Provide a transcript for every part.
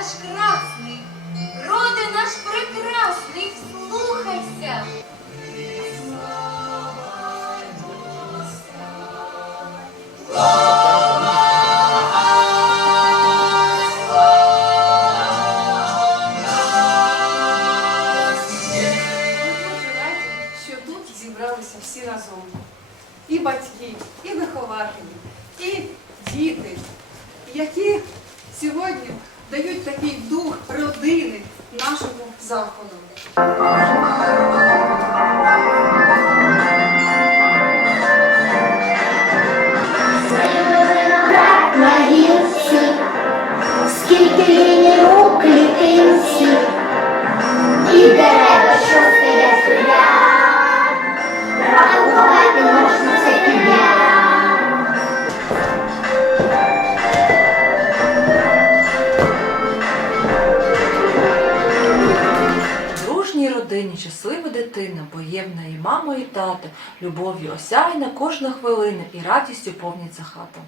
наш красний, нашому любов'ю осяйна кожна хвилина і радістю повниться хата.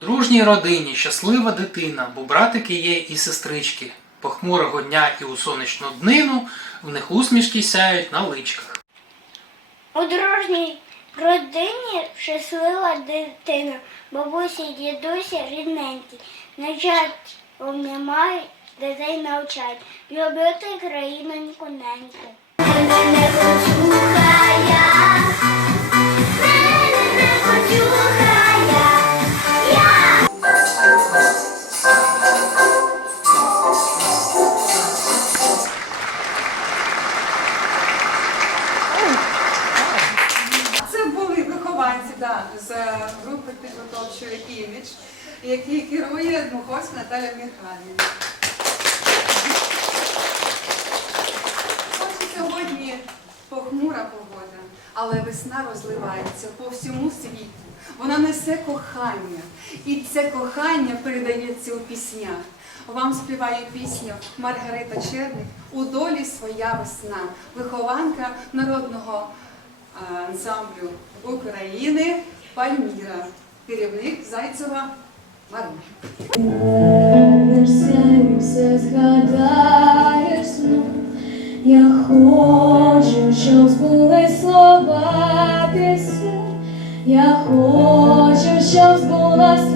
Дружній родині щаслива дитина, бо братики є і сестрички. Похмурого дня і у сонячну днину в них усмішки сяють на личках. У дружній родині щаслива дитина, бабусі, дідусі рідненькі, навчать обнімають, дітей навчають, любити країну ніконеньку. Мене не почухає, з групи підготовчої імідж, який керує Дмуховська Наталя Михайлівна. Хоч сьогодні похмура погода, але весна розливається по всьому світу. Вона несе кохання, і це кохання передається у піснях. Вам співає пісню Маргарита Черник У долі своя весна, вихованка народного ансамблю України Пальміра, керівник Зайцева Марина. Я хочу, щоб пісень, я хочу, щоб збулась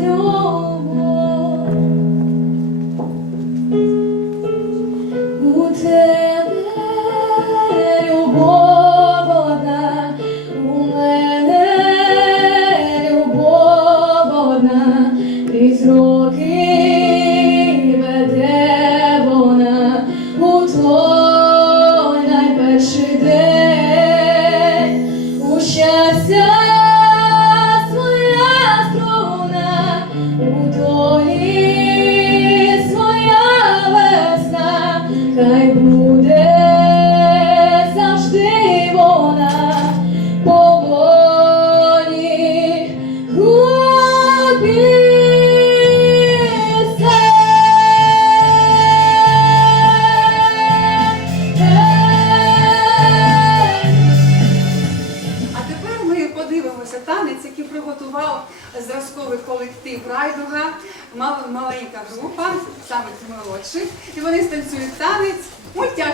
молодших. І вони станцюють танець мультяшки.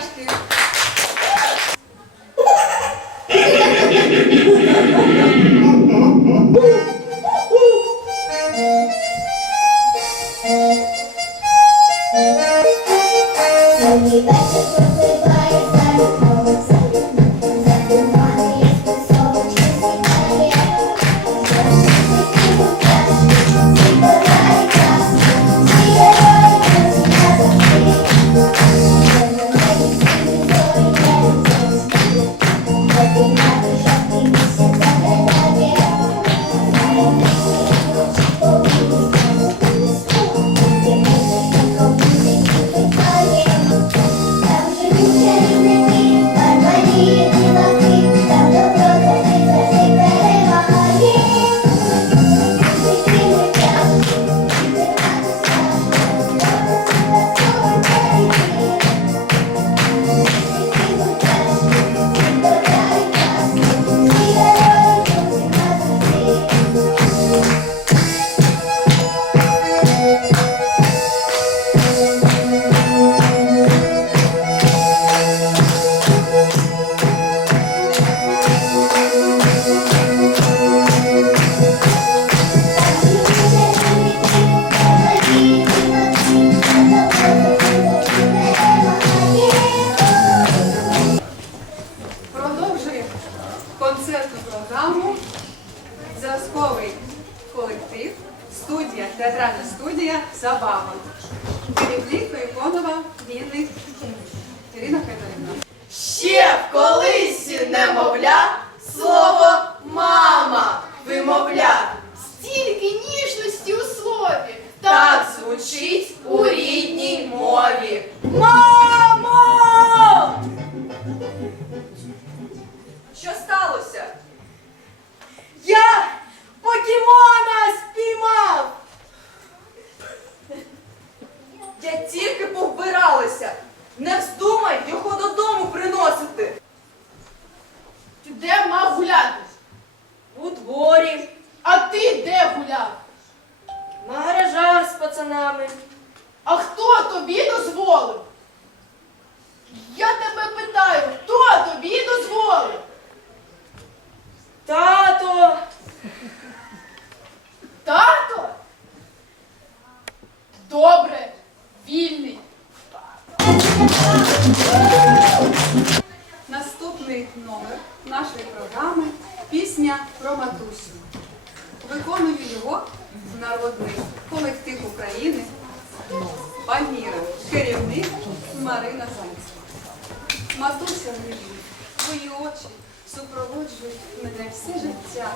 Не вздумай його додому приносити. Ти де мав гуляти? У дворі, А ти де гуляв? на гаражах з пацанами. А хто тобі дозволив? Я тебе питаю, хто тобі дозволив? Тато! Тато? Добре, вільний. Наступний номер нашої програми пісня про матусю. Виконую його народний колектив України Паміра, керівник Марина Зайцева. Матуся мені, твої очі супроводжують мене все життя.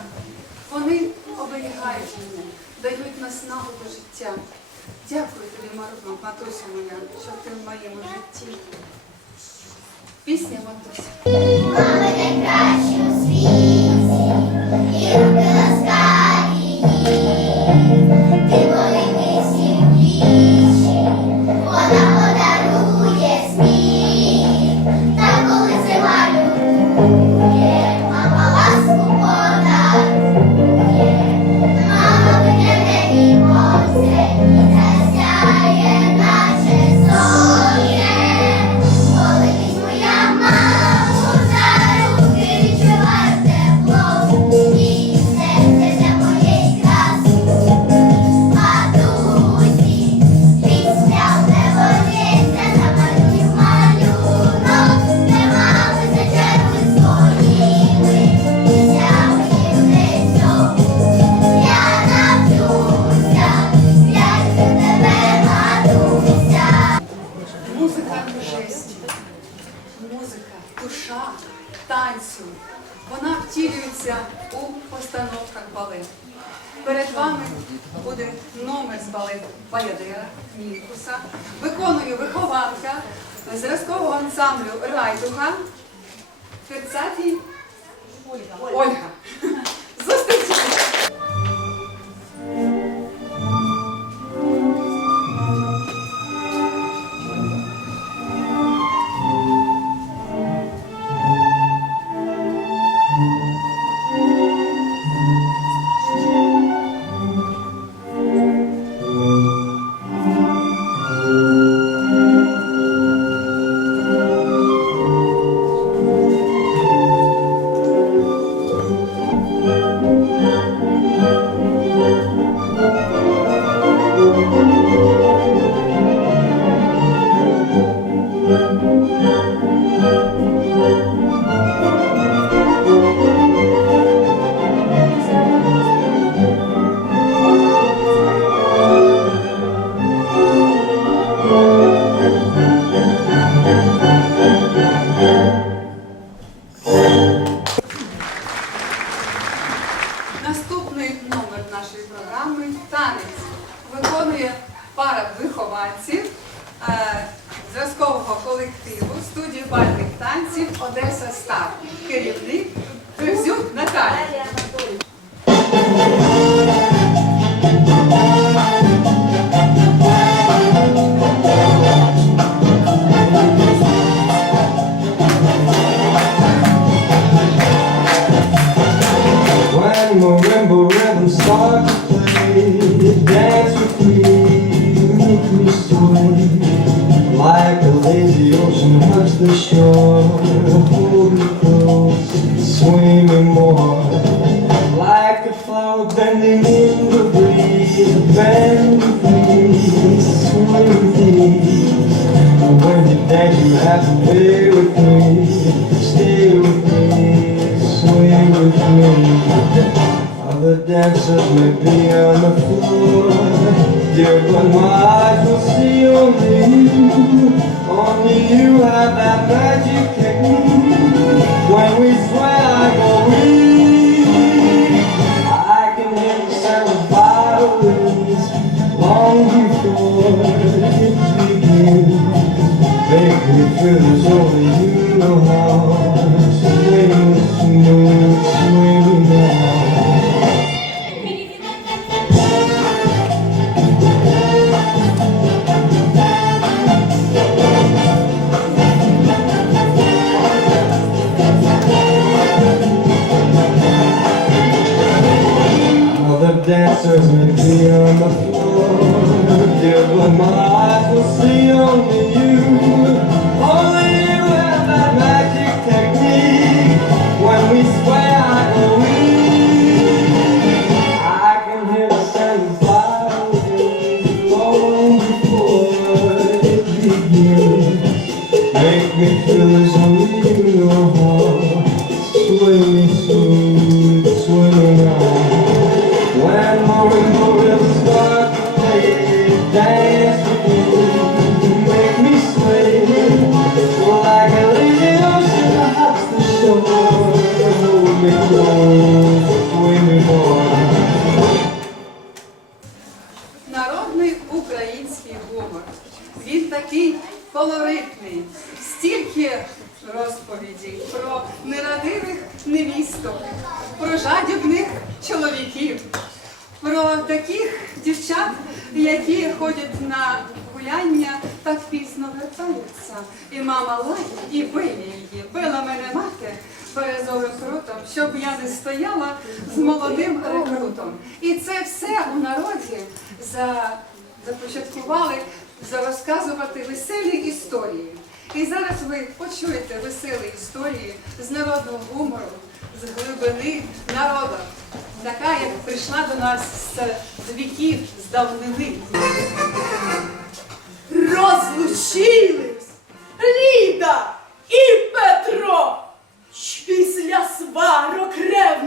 Вони оберігають мене, дають наснагу до життя. Дякую тобі, Марго, матуся моя, що ти в моєму житті. Пісня матуся. Мама найкращі у. Танець. Виконує пара вихованців е, зразкового колективу студії бальних танців Одеса Стар. Керівник Кривзюк Наталія. Like a lazy ocean hugs the shore, close, sway me more. Like a flower bending in the breeze, bend with me, sway with me. When you dance, you have to play with me, stay with me, sway with me. Other dancers may be on the floor, even my eyes my see only you, only you have that magic. When we swear, I go dancers may be on the floor. But my eyes will see only you. Колоритний, стільки розповідей про нерадивих невісток, про жадібних чоловіків, про таких дівчат, які ходять на гуляння так пізно вертаються. І мама лає, і биє її. Била мене мати березовим крутом, щоб я не стояла з молодим рекрутом. І це все у народі за, започаткували за розказувати веселі історії. І зараз ви почуєте веселі історії з народного гумору, з глибини народу, така, як прийшла до нас з, віків, з давнини. Розлучились Ліда і Петро. Після сварок, ревнощів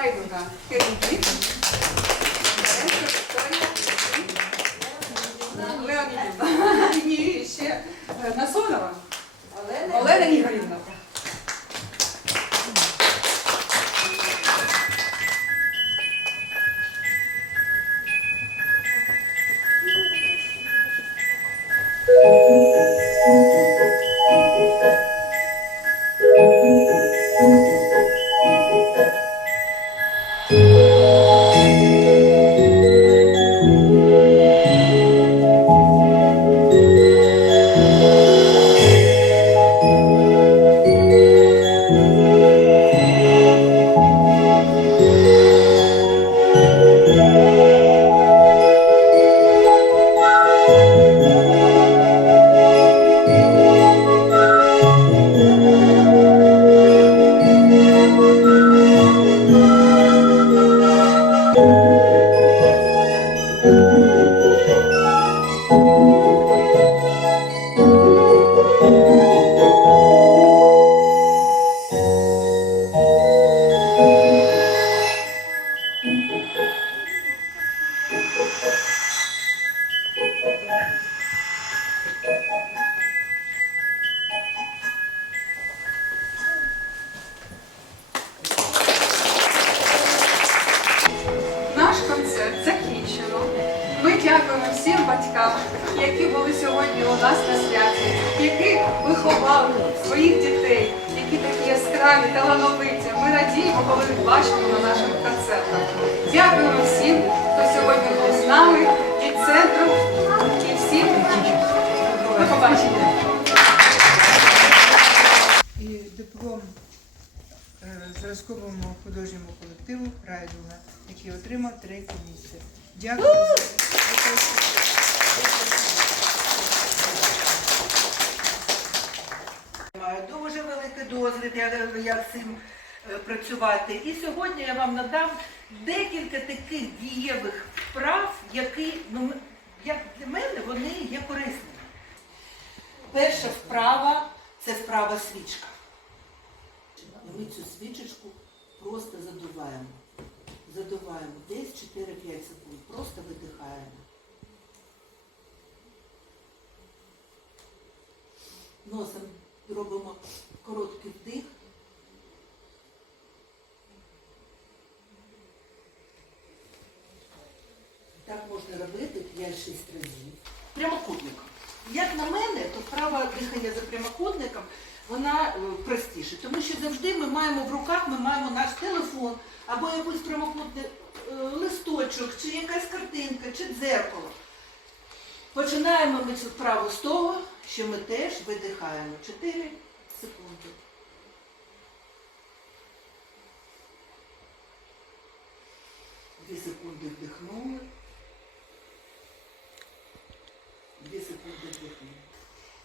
Райдуга керівник. Леонідівна. І ще е, Насонова. Олена Ігорівна. своїх дітей, які такі яскраві, талановиті. Ми радіємо, коли їх бачимо на наших концертах. Дякуємо всім, хто сьогодні був з нами від центру і всім до побачення. І диплом е, зразковому художньому колективу Райдуга, який отримав третє місце. Дякую. Дуже великий досвід, як, як з цим е, працювати. І сьогодні я вам надам декілька таких дієвих вправ, які, ну, як для мене, вони є корисними. Перша вправа це вправа свічка. І ми цю свічечку просто задуваємо. Задуваємо десь 4-5 секунд. Просто видихаємо. Носом робимо короткий вдих. Так можна робити 5-6 разів. Прямокутником. Як на мене, то вправа дихання за прямокутником, вона е, простіша, тому що завжди ми маємо в руках, ми маємо наш телефон або якийсь прямокутний е, листочок, чи якась картинка, чи дзеркало. Починаємо ми цю вправу з того, що ми теж видихаємо 4 секунди. Дві секунди вдихнули. Дві секунди вдихнули.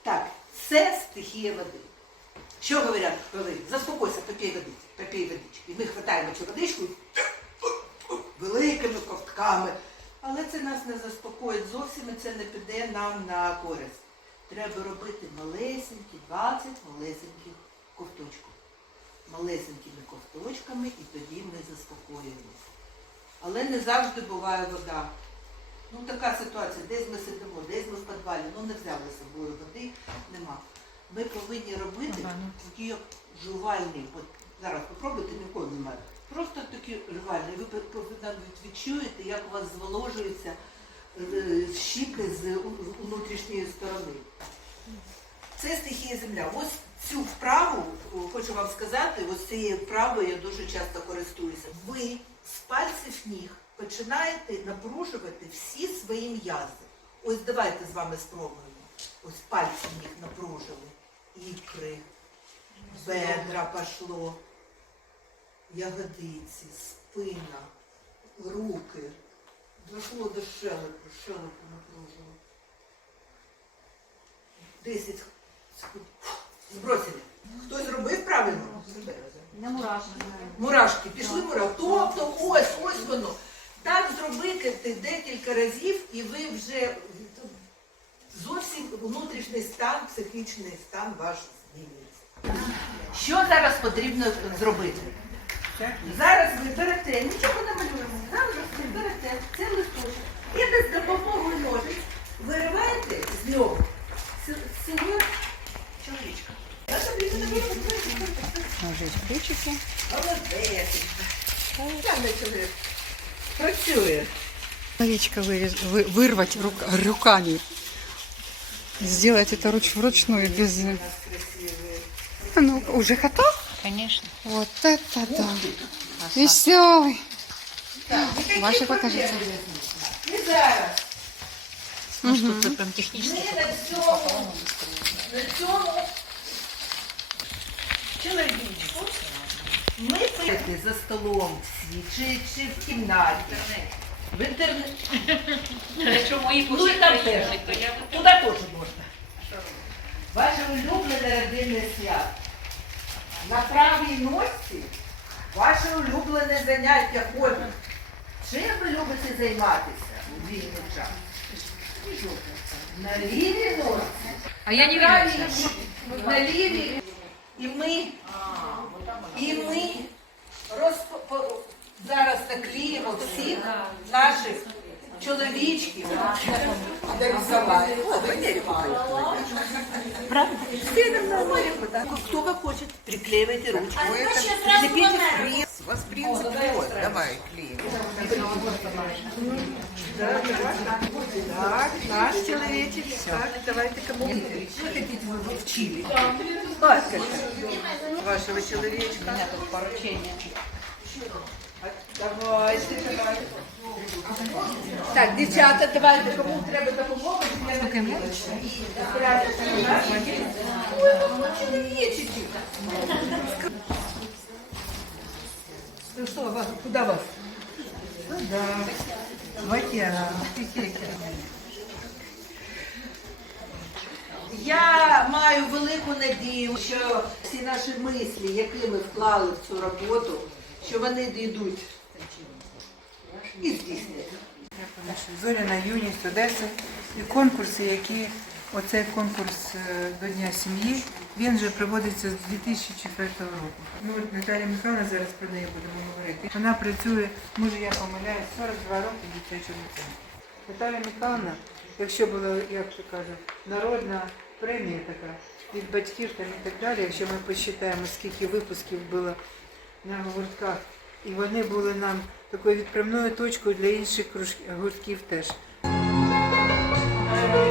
Так, це стихія води. Що говорять, коли заспокойся, попій водички, попій водички. І ми хватаємо цю водичку великими ковтками. Але це нас не заспокоїть зовсім і це не піде нам на користь. Треба робити малесенькі, 20 малесеньких ковточків. Малесенькими ковточками і тоді ми заспокоїмося. Але не завжди буває вода. Ну така ситуація, десь ми сидимо, десь ми в підвалі, ну не взяли з собою води, нема. Ми повинні робити такі жувальні. От зараз попробуйте, нікого немає. Просто такі жувальні. Ви відчуєте, як у вас зволожуються е, щіки з внутрішньої сторони. Це стихія земля. Ось цю вправу, хочу вам сказати, ось цією вправою я дуже часто користуюся. Ви з пальців ніг починаєте напружувати всі свої м'язи. Ось давайте з вами спробуємо. Ось пальці ніг напружили. Ікри, бедра пошло, ягодиці, спина, руки. Дошло до щелепи, щелепу напружило. 10 секунд. Збросили. Хтось зробив правильно? Не мурашки. Мурашки, пішли мурашки. Тобто ось, ось воно. Так зробити декілька разів, і ви вже зовсім внутрішній стан, психічний стан ваш змінюється. Що зараз потрібно зробити? Зараз ви берете, нічого не малюємо, зараз ви берете цей листочок і десь з допомогою ножиць вириваєте з нього си- силует чоловічка. Я тобі не буду Ножить ключики. Молодець. Гарний чоловік. Працює. Человечка вырез- вы- вырвать рук- руками. Сделать это руч вручную без... Ну, уже готов? Конечно. Вот это да. Веселый. Ваши покажите. Зараз. Мгм. Ми на цьому, на цьому чоловічку ми пити за столом всі, чи, чи в кімнаті. В інтернеті. Ну і там теж. Туди теж можна. Ваше улюблене родинне свято. На правій носці ваше улюблене заняття хобі. Чим ви любите займатися у вільний час? На лівій носці. А я не Правій на лівій. І ми, і ми розп... зараз наклеїмо всіх наших чоловічків. Правда? Кто как хочет, приклеивайте ручку. Прикрепите фриз. У вас принцип вот, давай, клеим. Так, наш человечек. Так, давайте кому вы хотите, вы в Чили. Ласка. Вашего человечка. У меня тут поручение. Давайте, давайте. Так, дівчата, давайте, кому треба допомога, Ой, ну чоловічики. Ну что, вас, куда вас? Да. В океан. Я маю велику надію, що всі наші мислі, які ми вклали в цю роботу, що вони дійдуть і здійсняться. Зоряна юність Одеси і конкурси, які оцей конкурс е, до Дня сім'ї, він вже проводиться з 2004 року. Ну Наталія Михайловна зараз про неї будемо говорити. Вона працює, може я помиляюсь, 42 роки дитячому центрі. Наталія Михайловна, якщо була, як то кажуть, народна премія така від батьків там і так далі, якщо ми посчитаємо, скільки випусків було на гуртках, і вони були нам такою відправною точкою для інших гуртків теж.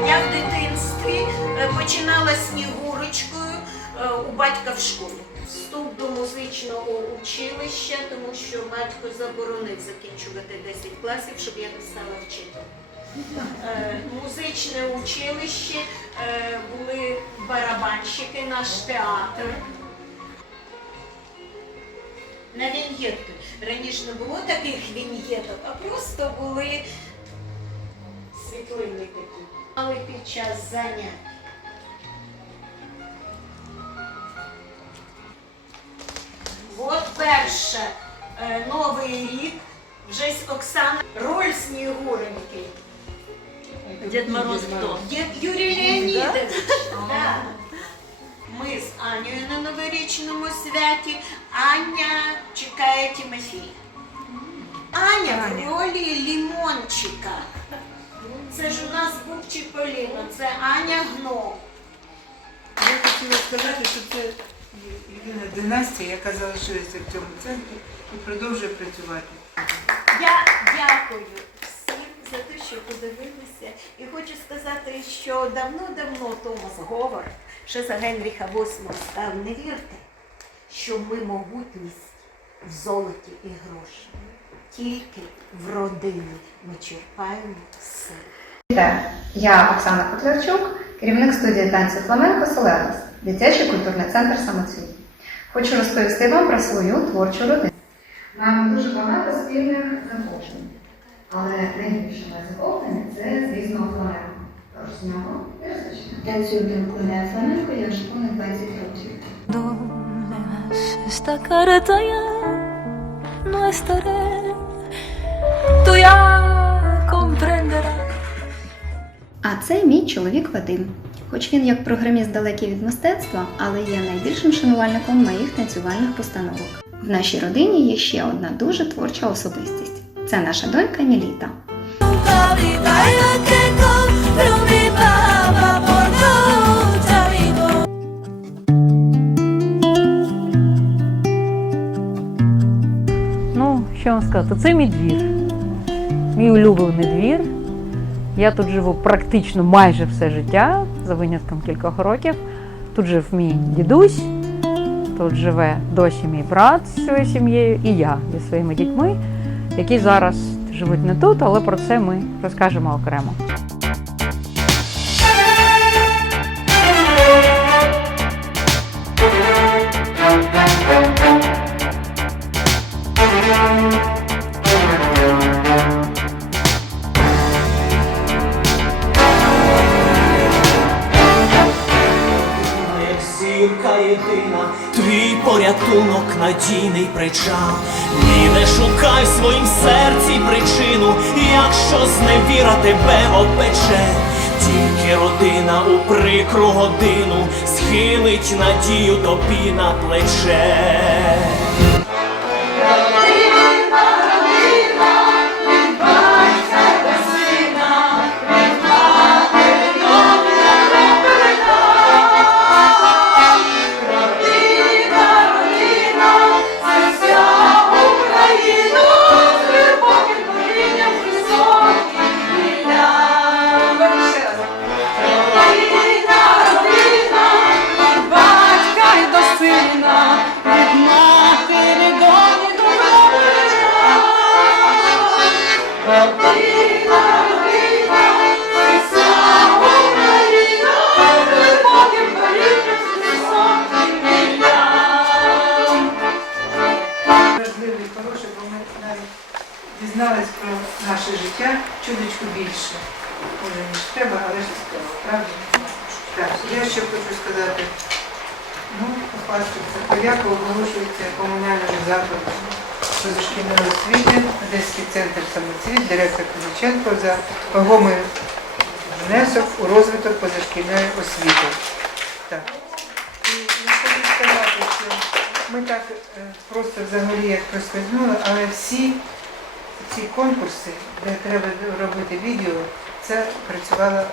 Я в дитинстві е, починала снігурочкою е, у батька в школі. Вступ до музичного училища, тому що батько заборонив закінчувати 10 класів, щоб я не стала вчителем. Е, Музичне училище, е, були барабанщики, наш театр. На віньєтки. Раніше не було таких віньєток, а просто були світлини такі. Але під час занять. От перше, е, Новий рік, вже з Оксана, роль Снігуреньки. Дід Мороз хто? Дід Юрій Леонідович. Да. Ми з Анею на новорічному святі. Аня чекає Тимофія. Аня в ролі лімончика. Це ж у нас був Чіполіно, це Аня Гном. Я хотіла сказати, що це єдина династія, яка залишилася в цьому центрі і продовжує працювати. Я дякую всім за те, що подивилися. І хочу сказати, що давно-давно Томас Говард, ще за Генріха VIII став, не вірте, що ми могутність в золоті і гроші. Тільки в родині ми черпаємо сили. Я Оксана Котлярчук, керівник студії танцю Фламенко Солерос, дитячий культурний центр самоцвіт. Хочу розповісти вам про свою творчу родину. Маємо дуже багато спільних захоплень, але найбільше моє захоплення це, звісно, фламенко. Тож з нього і розпочнемо. Танцюю динкуне фламенко я вже 20 років. Esta carta ya no estaré. Tú ya. А це мій чоловік Вадим. Хоч він як програміст далекий від мистецтва, але є найбільшим шанувальником моїх танцювальних постановок. В нашій родині є ще одна дуже творча особистість. Це наша донька mi papá що вам сказати, це мій двір. Мій улюблений двір. Я тут живу практично майже все життя, за винятком кількох років. Тут жив мій дідусь, тут живе досі мій брат з своєю сім'єю і я зі своїми дітьми, які зараз живуть не тут, але про це ми розкажемо окремо. Надійний причал. і не шукай в своїм серці причину, якщо зневіра тебе опече, тільки родина у прикру годину схилить надію тобі на плече. важливе і хороше, бо ми навіть дізнались про наше життя чудочку більше. Може, ніж треба, але ж треба, правда? Так, я ще хочу сказати, ну, попаститься, подяку оголошується комунальним закладом позашкільної освіти, Одеський центр самоцвіт, директор Кузиченко за вагомий внесок у розвиток позашкільної освіти. Так. Ми так е, просто взагалі як проскользнули, але всі ці конкурси, де треба робити відео, це працювала.